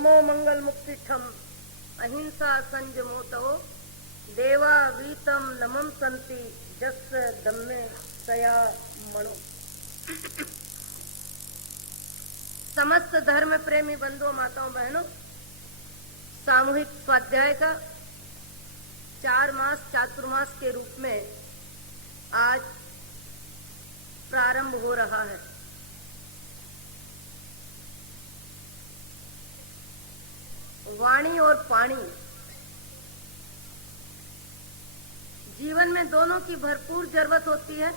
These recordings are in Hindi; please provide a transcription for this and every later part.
धम्मो मंगल मुक्तिठम अहिंसा संयमोतो देवा वीतम नमम संति जस दम्मे सया मणो। समस्त धर्म प्रेमी बंधुओं, माताओं, बहनों, सामूहिक स्वाध्याय का 4 मास चातुर्मास के रूप में आज प्रारंभ हो रहा है। वाणी और पानी, जीवन में दोनों की भरपूर जरूरत होती है।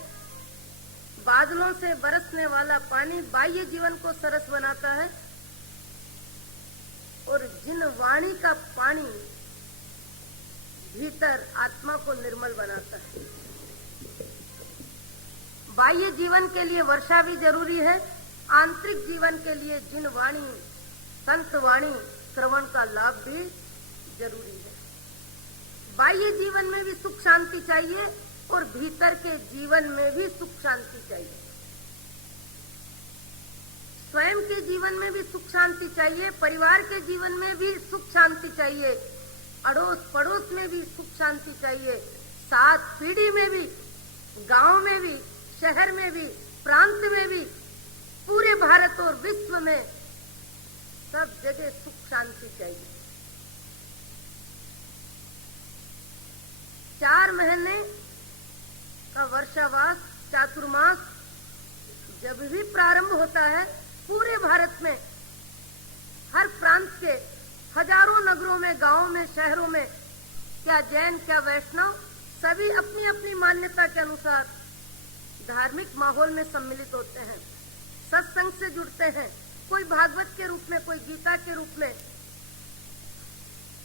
बादलों से बरसने वाला पानी बाह्य जीवन को सरस बनाता है और जिन वाणी का पानी भीतर आत्मा को निर्मल बनाता है। बाह्य जीवन के लिए वर्षा भी जरूरी है, आंतरिक जीवन के लिए जिन वाणी, संत वाणी श्रवण का लाभ भी जरूरी है। बाह्य जीवन में भी सुख शांति चाहिए और भीतर के जीवन में भी सुख शांति चाहिए। स्वयं के जीवन में भी सुख शांति चाहिए, परिवार के जीवन में भी सुख शांति चाहिए, अड़ोस पड़ोस में भी सुख शांति चाहिए, सात पीढ़ी में भी, गांव में भी, शहर में भी, प्रांत में भी, पूरे भारत और विश्व में सब जगह सुख शांति चाहिए। 4 महीने का वर्षावास चातुर्मास जब भी प्रारंभ होता है, पूरे भारत में हर प्रांत के हजारों नगरों में, गांवों में, शहरों में, क्या जैन क्या वैष्णव, सभी अपनी अपनी मान्यता के अनुसार धार्मिक माहौल में सम्मिलित होते हैं, सत्संग से जुड़ते हैं। कोई भागवत के रूप में, कोई गीता के रूप में,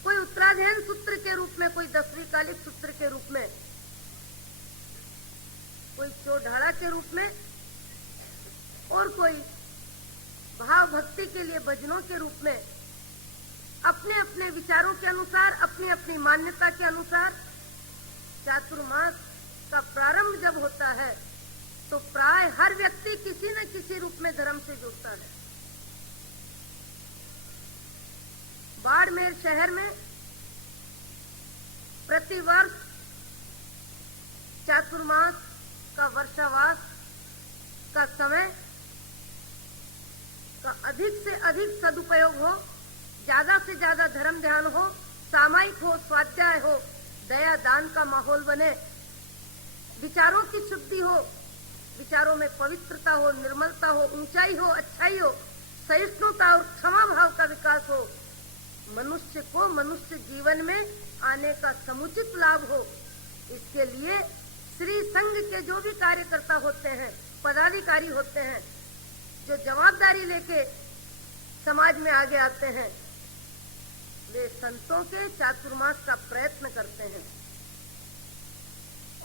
कोई उत्तराध्ययन सूत्र के रूप में, कोई 10वीं कालिक सूत्र के रूप में, कोई चौढाड़ा के रूप में और कोई भाव भक्ति के लिए भजनों के रूप में, अपने अपने विचारों के अनुसार, अपनी अपनी मान्यता के अनुसार चातुर्मास का प्रारंभ जब होता है तो प्राय हर व्यक्ति किसी न किसी रूप में धर्म से जुड़ता है। बाड़मेर शहर में प्रतिवर्ष चातुर्मास का वर्षावास का समय का अधिक से अधिक सदुपयोग हो, ज्यादा से ज्यादा धर्म ध्यान हो, सामायिक हो, स्वाध्याय हो, दया दान का माहौल बने, विचारों की शुद्धि हो, विचारों में पवित्रता हो, निर्मलता हो, ऊंचाई हो, अच्छाई हो, सहिष्णुता और क्षमा भाव का विकास हो, मनुष्य को मनुष्य जीवन में आने का समुचित लाभ हो। इसके लिए श्री संघ के जो भी कार्यकर्ता होते हैं, पदाधिकारी होते हैं, जो जवाबदारी लेके समाज में आगे आते हैं, वे संतों के चातुर्मास का प्रयत्न करते हैं।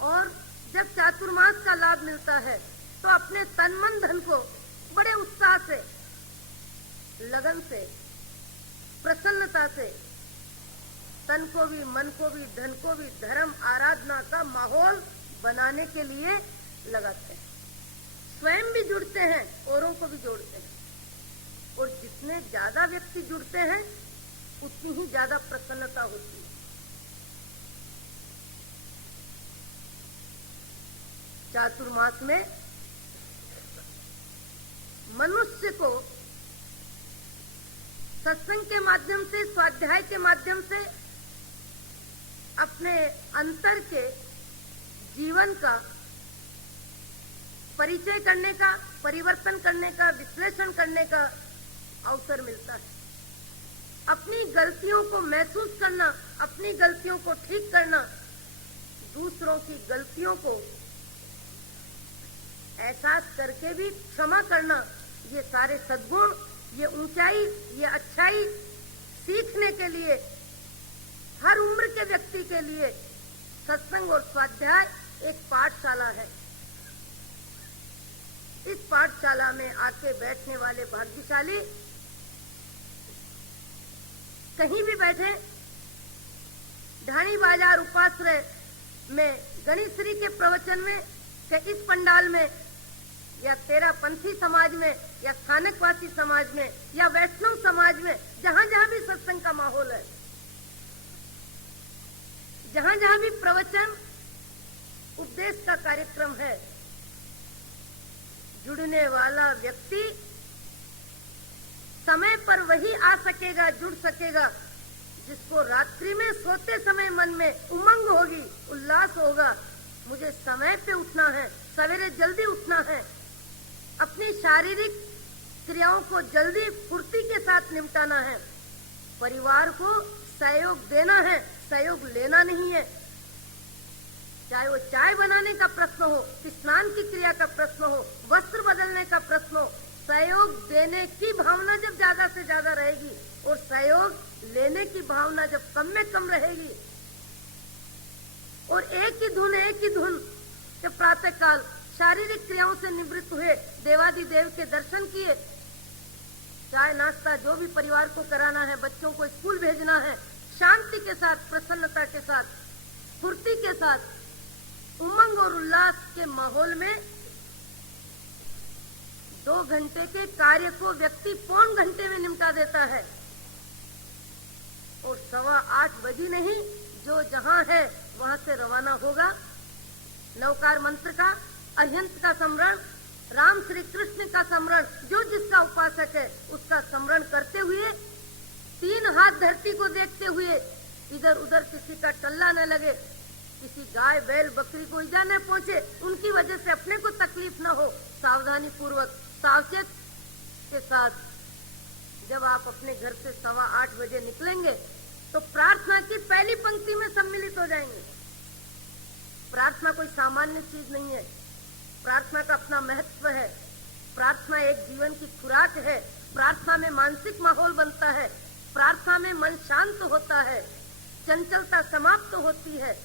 और जब चातुर्मास का लाभ मिलता है तो अपने तन मन धन को बड़े उत्साह से, लगन से, प्रसन्नता से, तन को भी, मन को भी, धन को भी धर्म आराधना का माहौल बनाने के लिए लगाते हैं। स्वयं भी जुड़ते हैं, औरों को भी जोड़ते हैं। और जितने ज्यादा व्यक्ति जुड़ते हैं उतनी ही ज्यादा प्रसन्नता होती है। चातुर्मास में मनुष्य को सत्संग के माध्यम से, स्वाध्याय के माध्यम से अपने अंतर के जीवन का परिचय करने का, परिवर्तन करने का, विश्लेषण करने का अवसर मिलता है। अपनी गलतियों को महसूस करना, अपनी गलतियों को ठीक करना, दूसरों की गलतियों को एहसास करके भी क्षमा करना, ये सारे सद्गुण, ये ऊंचाई, ये अच्छाई सीखने के लिए हर उम्र के व्यक्ति के लिए सत्संग और स्वाध्याय एक पाठशाला है। इस पाठशाला में आके बैठने वाले भाग्यशाली कहीं भी बैठे, ढाणी बाजार उपाश्रय में गणेश श्री के प्रवचन में, इस पंडाल में या तेरापंथी समाज में, या स्थानकवासी समाज में, या वैष्णव समाज में, जहां जहां भी सत्संग का माहौल है, जहां जहां भी प्रवचन उपदेश का कार्यक्रम है, जुड़ने वाला व्यक्ति समय पर वही आ सकेगा, जुड़ सकेगा जिसको रात्रि में सोते समय मन में उमंग होगी, उल्लास होगा, मुझे समय पे उठना है, सवेरे जल्दी उठना है, अपनी शारीरिक क्रियाओं को जल्दी फुर्ती के साथ निपटाना है, परिवार को सहयोग देना है, सहयोग लेना नहीं है। चाहे वो चाय बनाने का प्रश्न हो, स्नान की क्रिया का प्रश्न हो, वस्त्र बदलने का प्रश्न हो, सहयोग देने की भावना जब ज्यादा से ज्यादा रहेगी और सहयोग लेने की भावना जब कम में कम रहेगी, और एक ही धुन जब प्रातः काल शारीरिक क्रियाओं से निवृत्त हुए, देवादिदेव के दर्शन किए, चाय नाश्ता जो भी परिवार को कराना है, बच्चों को स्कूल भेजना है, शांति के साथ, प्रसन्नता के साथ, फुर्ती के साथ, उमंग और उल्लास के माहौल में 2 घंटे के कार्य को व्यक्ति पौन घंटे में निपटा देता है। और 8:15 बजे नहीं, जो जहां है वहां से रवाना होगा, नवकार मंत्र का, अरिहंत का स्मरण, राम श्री कृष्ण का स्मरण, जो जिसका उपासक है उसका स्मरण करते हुए, 3 हाथ धरती को देखते हुए, इधर उधर किसी का टल्ला न लगे, किसी गाय बैल बकरी को इजा न पहुंचे, उनकी वजह से अपने को तकलीफ न हो, सावधानी पूर्वक सावचेत के साथ जब आप अपने घर से 8:15 बजे निकलेंगे तो प्रार्थना की पहली पंक्ति में सम्मिलित हो जाएंगे। प्रार्थना कोई सामान्य चीज नहीं है, प्रार्थना का अपना महत्व है, प्रार्थना एक जीवन की खुराक है, प्रार्थना में मानसिक माहौल बनता है, प्रार्थना में मन शांत होता है, चंचलता समाप्त होती है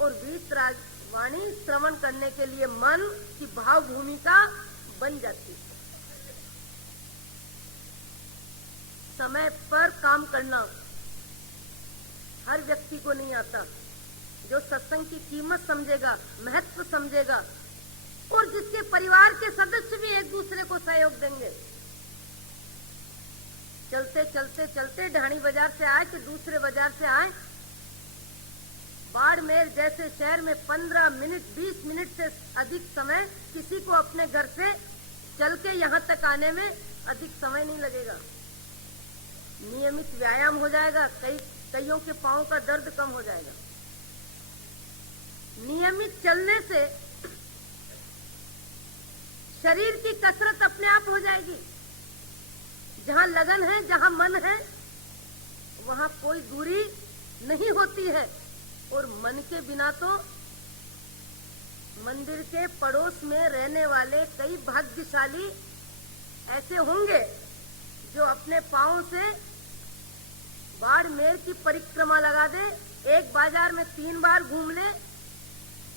और गीत वाणी श्रवण करने के लिए मन की भाव भूमिका बन जाती है। समय पर काम करना हर व्यक्ति को नहीं आता। जो सत्संग की कीमत समझेगा, महत्व समझेगा और जिसके परिवार के सदस्य भी एक दूसरे को सहयोग देंगे। चलते चलते चलते ढाणी बाजार से आए कि दूसरे बाजार से आए, बाड़मेर जैसे शहर में 15 मिनट 20 मिनट से अधिक समय किसी को अपने घर से चल के यहाँ तक आने में अधिक समय नहीं लगेगा। नियमित व्यायाम हो जाएगा, कईयों के पांव का दर्द कम हो जाएगा। नियमित चलने से शरीर की कसरत अपने आप हो जाएगी। जहाँ लगन है, जहाँ मन है, वहाँ कोई दूरी नहीं होती है। और मन के बिना तो मंदिर के पड़ोस में रहने वाले कई भाग्यशाली ऐसे होंगे जो अपने पांव से बाड़मेर की परिक्रमा लगा दे, एक बाजार में 3 बार घूम ले,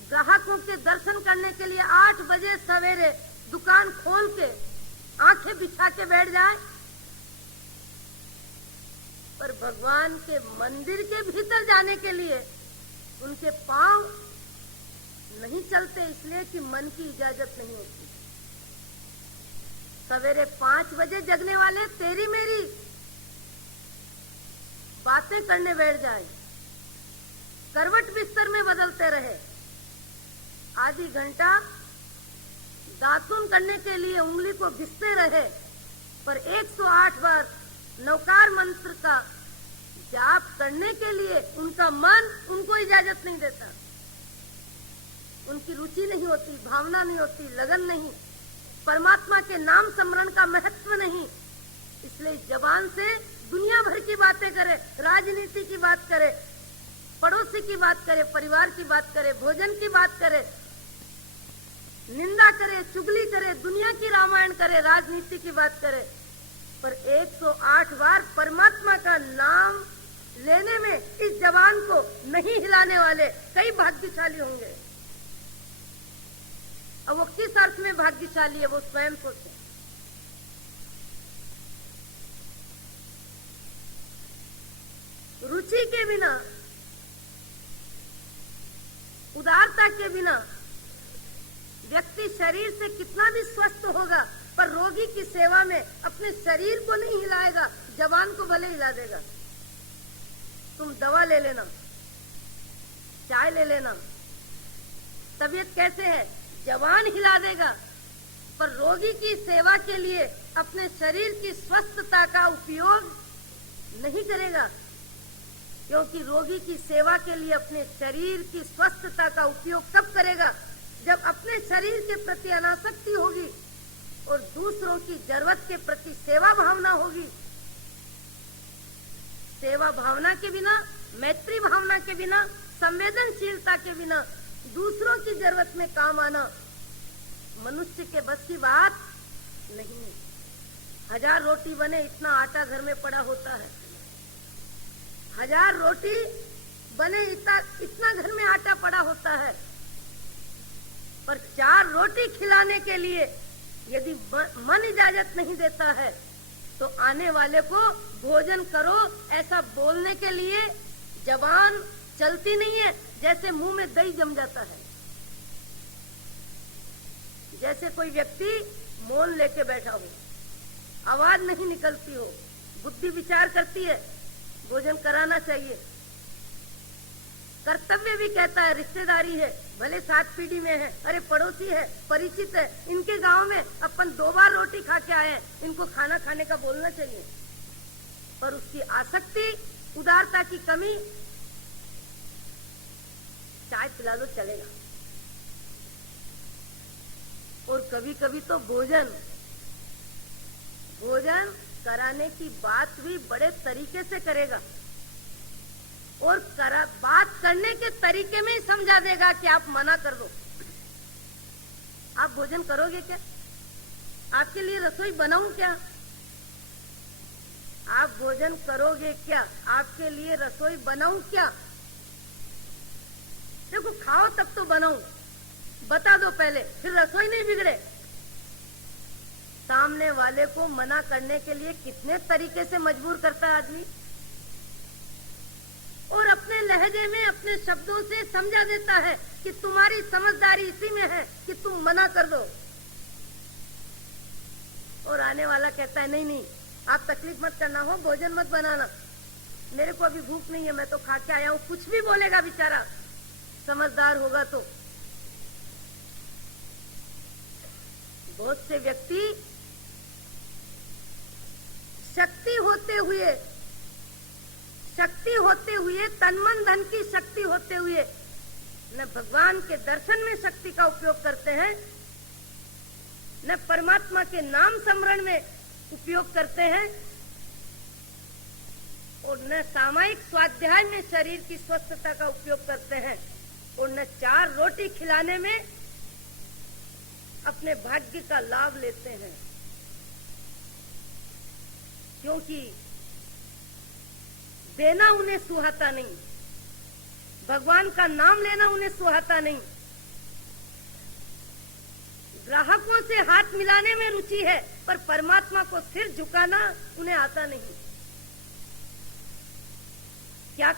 ग्राहकों के दर्शन करने के लिए 8 बजे सवेरे दुकान खोल के आंखें बिछा के बैठ जाए, पर भगवान के मंदिर के भीतर जाने के लिए उनके पांव नहीं चलते, इसलिए कि मन की इजाजत नहीं होती। सवेरे 5 बजे जगने वाले तेरी मेरी बातें करने बैठ जाए, करवट बिस्तर में बदलते रहे, आधी घंटा दातुन करने के लिए उंगली को घिसते रहे, पर 108 बार नवकार मंत्र का जाप करने के लिए उनका मन उनको इजाजत नहीं देता। उनकी रुचि नहीं होती, भावना नहीं होती, लगन नहीं, परमात्मा के नाम स्मरण का महत्व नहीं। इसलिए जबान से दुनिया भर की बातें करे, राजनीति की बात करे, पड़ोसी की बात करे, परिवार की बात करे, भोजन की बात करे, निंदा करे, चुगली करे, दुनिया की रामायण करे, राजनीति की बात करे, पर 108 बार परमात्मा का नाम लेने में इस जबान को नहीं हिलाने वाले कई भाग्यशाली होंगे। अब वो किस अर्थ में भाग्यशाली है वो स्वयं सोचे। रुचि के बिना, उदारता के बिना व्यक्ति शरीर से कितना भी स्वस्थ होगा पर रोगी की सेवा में अपने शरीर को नहीं हिलाएगा, जवान को भले हिला देगा। तुम दवा ले लेना, चाय ले लेना, तबीयत कैसे है, जवान हिला देगा, पर रोगी की सेवा के लिए अपने शरीर की स्वस्थता का उपयोग नहीं करेगा, क्योंकि रोगी की सेवा के लिए अपने शरीर की स्वस्थता का उपयोग कब करेगा, जब अपने शरीर के प्रति अनासक्ति होगी और दूसरों की जरूरत के प्रति सेवा भावना होगी। सेवा भावना के बिना, मैत्री भावना के बिना, संवेदनशीलता के बिना दूसरों की जरूरत में काम आना मनुष्य के बस की बात नहीं। 1000 रोटी बने इतना आटा घर में पड़ा होता है, 1000 रोटी बने इतना घर में आटा पड़ा होता है, पर 4 रोटी खिलाने के लिए यदि मन इजाजत नहीं देता है तो आने वाले को भोजन करो ऐसा बोलने के लिए जबान चलती नहीं है, जैसे मुंह में दही जम जाता है। जैसे कोई व्यक्ति मौन लेके बैठा हो, आवाज नहीं निकलती हो, बुद्धि विचार करती है, भोजन कराना चाहिए। कर्तव्य भी कहता है, रिश्तेदारी है, भले 7 पीढ़ी में है, अरे पड़ोसी है, परिचित है, इनके गांव में अपन 2 बार रोटी खा के आए, इनको खाना खाने का बोलना चाहिए। पर उसकी आसक्ति, उदारता की कमी, चाय पिला लो चलेगा। और कभी कभी तो भोजन कराने की बात भी बड़े तरीके से करेगा और बात करने के तरीके में ही समझा देगा कि आप मना कर दो। आप भोजन करोगे क्या? आपके लिए रसोई बनाऊं क्या? आप भोजन करोगे क्या? आपके लिए रसोई बनाऊं क्या? देखो, खाओ तब तो बनाऊं, बता दो पहले, फिर रसोई नहीं बिगड़े। सामने वाले को मना करने के लिए कितने तरीके से मजबूर करता है आदमी, और अपने लहजे में, अपने शब्दों से समझा देता है कि तुम्हारी समझदारी इसी में है कि तुम मना कर दो। और आने वाला कहता है नहीं नहीं, आप तकलीफ मत करना, हो भोजन मत बनाना, मेरे को अभी भूख नहीं है, मैं तो खा के आया हूं। कुछ भी बोलेगा बेचारा, समझदार होगा तो। बहुत से व्यक्ति शक्ति होते हुए तन मन धन की शक्ति होते हुए न भगवान के दर्शन में शक्ति का उपयोग करते हैं, न परमात्मा के नाम स्मरण में उपयोग करते हैं, और न सामायिक स्वाध्याय में शरीर की स्वस्थता का उपयोग करते हैं, और न 4 रोटी खिलाने में अपने भाग्य का लाभ लेते हैं। क्योंकि देना उन्हें सुहाता नहीं, भगवान का नाम लेना उन्हें सुहाता नहीं, ग्राहकों से हाथ मिलाने में रुचि है, पर परमात्मा को सिर झुकाना उन्हें आता नहीं। क्या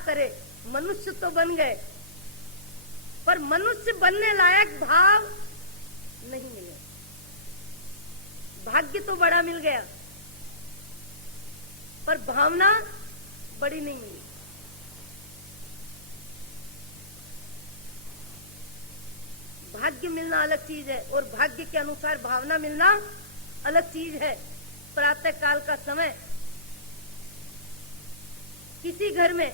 करे? मनुष्य तो बन गए, पर मनुष्य बनने लायक भाव नहीं मिले। भाग्य तो बड़ा मिल गया, पर भावना बड़ी नहीं मिली। भाग्य मिलना अलग चीज है और भाग्य के अनुसार भावना मिलना अलग चीज है। प्रातः काल का समय किसी घर में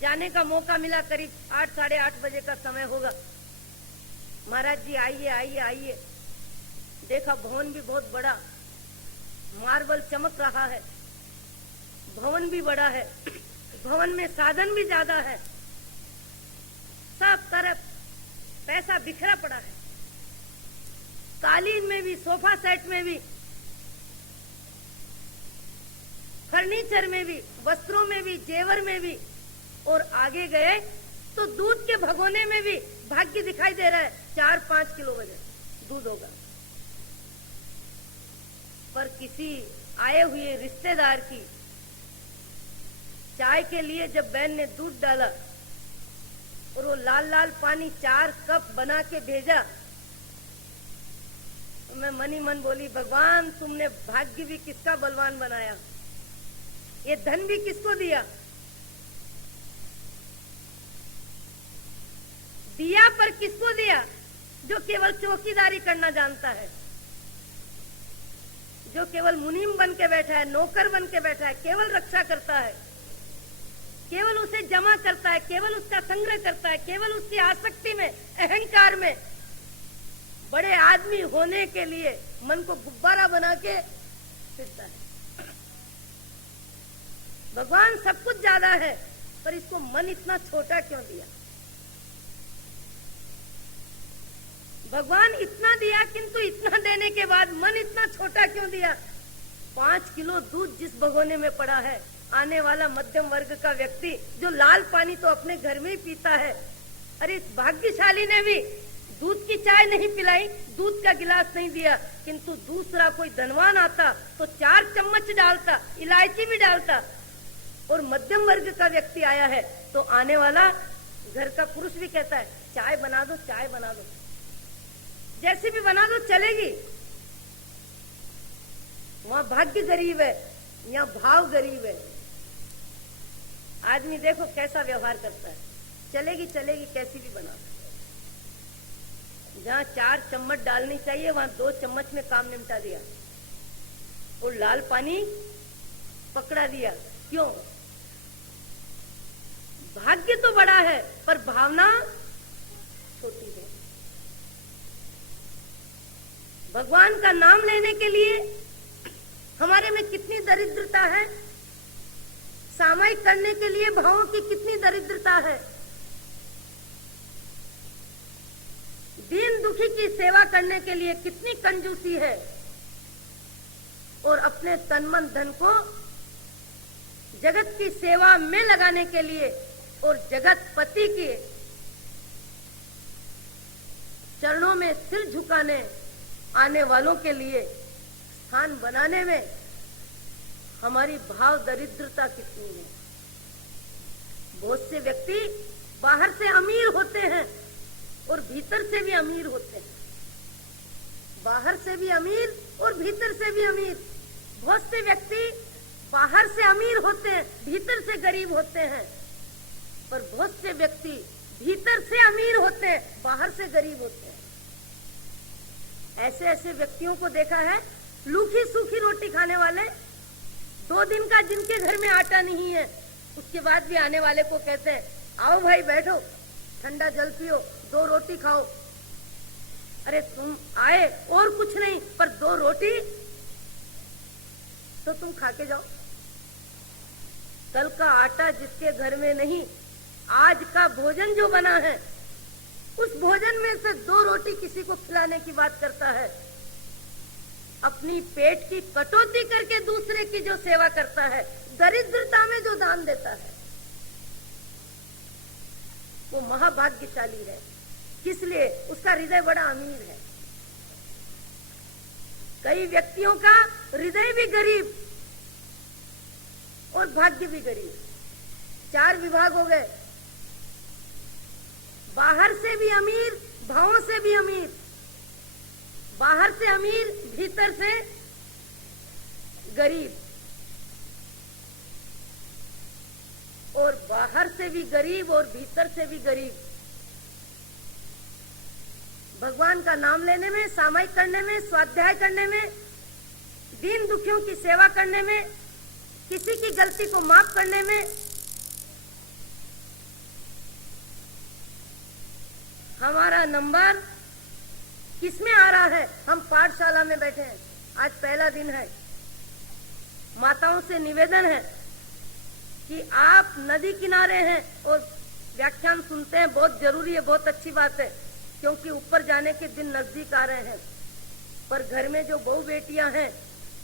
जाने का मौका मिला, करीब 8 साढ़े 8 बजे का समय होगा। महाराज जी आइए। देखा भवन भी बहुत बड़ा, मार्बल चमक रहा है, भवन भी बड़ा है, भवन में साधन भी ज्यादा है, सब तरफ पैसा बिखरा पड़ा है, कालीन में भी, सोफा सेट में भी, फर्नीचर में भी, वस्त्रों में भी, जेवर में भी, और आगे गए तो दूध के भगोने में भी भाग्य दिखाई दे रहा है। 4-5 किलो वजन दूध होगा। पर किसी आए हुए रिश्तेदार की चाय के लिए जब बहन ने दूध डाला और वो लाल लाल पानी 4 कप बना के भेजा। तो मैं मन ही मन बोली, भगवान तुमने भाग्य भी किसका बलवान बनाया, ये धन भी किसको दिया? दिया पर किसको दिया? जो केवल चौकीदारी करना जानता है, जो केवल मुनीम बन के बैठा है, नौकर बन के बैठा है, केवल रक्षा करता है, केवल उसे जमा करता है, केवल उसका संग्रह करता है, केवल उसकी आसक्ति में, अहंकार में, बड़े आदमी होने के लिए मन को गुब्बारा बना के फिरता है। भगवान सब कुछ ज्यादा है, पर इसको मन इतना छोटा क्यों दिया? भगवान इतना दिया, किंतु इतना देने के बाद मन इतना छोटा क्यों दिया? 5 किलो दूध जिस भगोने में पड़ा है, आने वाला मध्यम वर्ग का व्यक्ति जो लाल पानी तो अपने घर में ही पीता है, अरे इस भाग्यशाली ने भी दूध की चाय नहीं पिलाई, दूध का गिलास नहीं दिया, किंतु दूसरा कोई धनवान आता तो 4 चम्मच डालता, इलायची भी डालता। और मध्यम वर्ग का व्यक्ति आया है तो आने वाला घर का पुरुष भी कहता है, चाय बना दो, चाय बना दो, जैसे भी बना दो चलेगी। वहां भाग्य गरीब है, यहाँ भाव गरीब है। आदमी देखो कैसा व्यवहार करता है, चलेगी चलेगी कैसी भी बना दो। जहाँ 4 चम्मच डालनी चाहिए वहां 2 चम्मच में काम निपटा दिया और लाल पानी पकड़ा दिया। क्यों? भाग्य तो बड़ा है पर भावना छोटी है। भगवान का नाम लेने के लिए हमारे में कितनी दरिद्रता है, सामायिक करने के लिए भावों की कितनी दरिद्रता है, दीन दुखी की सेवा करने के लिए कितनी कंजूसी है, और अपने तन मन धन को जगत की सेवा में लगाने के लिए और जगत पति के चरणों में सिर झुकाने आने वालों के लिए स्थान बनाने में हमारी भाव दरिद्रता कितनी है। बहुत से व्यक्ति बाहर से अमीर होते हैं और भीतर से भी अमीर होते हैं, बाहर से भी अमीर और भीतर से भी अमीर। बहुत से व्यक्ति बाहर से अमीर होते हैं, भीतर से गरीब होते हैं, पर बहुत से व्यक्ति भीतर से अमीर होते हैं, बाहर से गरीब होते हैं। ऐसे ऐसे व्यक्तियों को देखा है, लूखी सूखी रोटी खाने वाले, 2 दिन का जिनके घर में आटा नहीं है, उसके बाद भी आने वाले को कहते हैं, आओ भाई बैठो, ठंडा जल पियो, 2 रोटी खाओ। अरे तुम आए और कुछ नहीं, पर 2 रोटी तो तुम खा के जाओ। कल का आटा जिसके घर में नहीं, आज का भोजन जो बना है, उस भोजन में से 2 रोटी किसी को खिलाने की बात करता है। अपनी पेट की कटौती करके दूसरे की जो सेवा करता है, दरिद्रता में जो दान देता है, वो महाभाग्यशाली है। किस लिए? उसका हृदय बड़ा अमीर है। कई व्यक्तियों का हृदय भी गरीब और भाग्य भी गरीब, 4 विभाग हो गए। बाहर से भी अमीर, भावों से भी अमीर, बाहर से अमीर, भीतर से गरीब, और बाहर से भी गरीब और भीतर से भी गरीब। भगवान का नाम लेने में, सामायिक करने में, स्वाध्याय करने में, दीन दुखियों की सेवा करने में, किसी की गलती को माफ करने में हमारा नंबर किसमें आ रहा है? हम पाठशाला में बैठे हैं, आज पहला दिन है। माताओं से निवेदन है कि आप नदी किनारे हैं और व्याख्यान सुनते हैं, बहुत जरूरी है, बहुत अच्छी बात है, क्योंकि ऊपर जाने के दिन नजदीक आ रहे हैं। पर घर में जो बहू बेटियां हैं,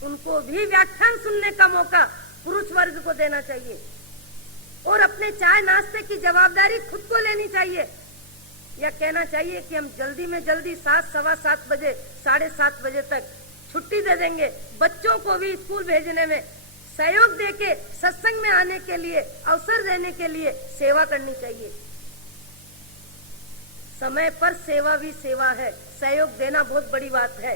उनको भी व्याख्यान सुनने का मौका पुरुष वर्ग को देना चाहिए, और अपने चाय नाश्ते की जवाबदारी खुद को लेनी चाहिए। या कहना चाहिए कि हम जल्दी में जल्दी 7, सवा 7 बजे, 7:30 बजे तक छुट्टी दे देंगे। बच्चों को भी स्कूल भेजने में सहयोग देके, सत्संग में आने के लिए अवसर देने के लिए सेवा करनी चाहिए। समय पर सेवा भी सेवा है, सहयोग देना बहुत बड़ी बात है।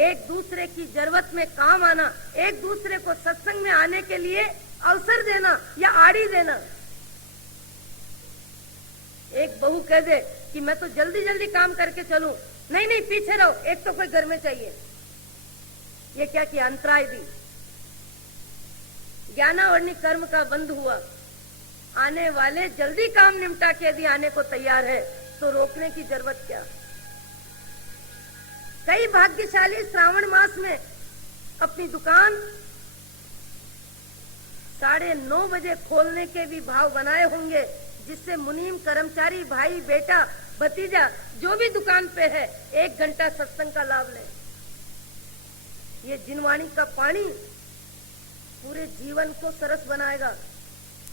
एक दूसरे की जरूरत में काम आना, एक दूसरे को सत्संग में आने के लिए अवसर देना या आड़ी देना। एक बहू कह दे कि मैं तो जल्दी जल्दी काम करके चलूं, नहीं नहीं पीछे रहो, एक तो कोई घर में चाहिए। ये क्या किया, अंतराय दी। ज्ञानावरणी कर्म का बंद हुआ। आने वाले जल्दी काम निपटा के यदि आने को तैयार है तो रोकने की जरूरत क्या। कई भाग्यशाली श्रावण मास में अपनी दुकान 9:30 बजे खोलने के भी भाव बनाए होंगे, जिससे मुनीम, कर्मचारी, भाई, बेटा, भतीजा जो भी दुकान पे है 1 घंटा सत्संग का लाभ ले। ये जिनवाणी का पानी पूरे जीवन को सरस बनाएगा।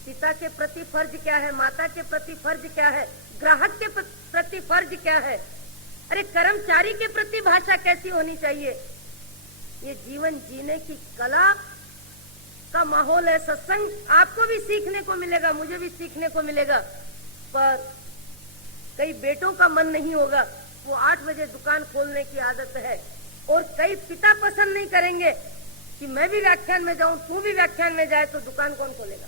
पिता के प्रति फर्ज क्या है, माता के प्रति फर्ज क्या है, ग्राहक के प्रति फर्ज क्या है, अरे कर्मचारी के प्रति भाषा कैसी होनी चाहिए। ये जीवन जीने की कला का माहौल है। सत्संग आपको भी सीखने को मिलेगा, मुझे भी सीखने को मिलेगा। पर कई बेटों का मन नहीं होगा, वो 8 बजे दुकान खोलने की आदत है। और कई पिता पसंद नहीं करेंगे कि मैं भी व्याख्यान में जाऊं, तू भी व्याख्यान में जाए, तो दुकान कौन खोलेगा।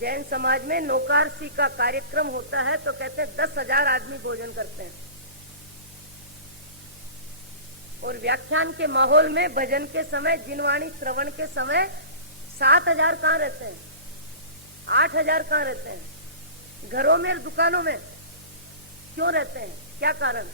जैन समाज में नौकारसी का कार्यक्रम होता है तो कहते हैं 10,000 आदमी भोजन करते हैं। और व्याख्यान के माहौल में भजन के समय, जिनवाणी श्रवण के समय 7,000 कहाँ रहते हैं, 8,000 कहाँ रहते हैं। घरों में, दुकानों में क्यों रहते हैं, क्या कारण।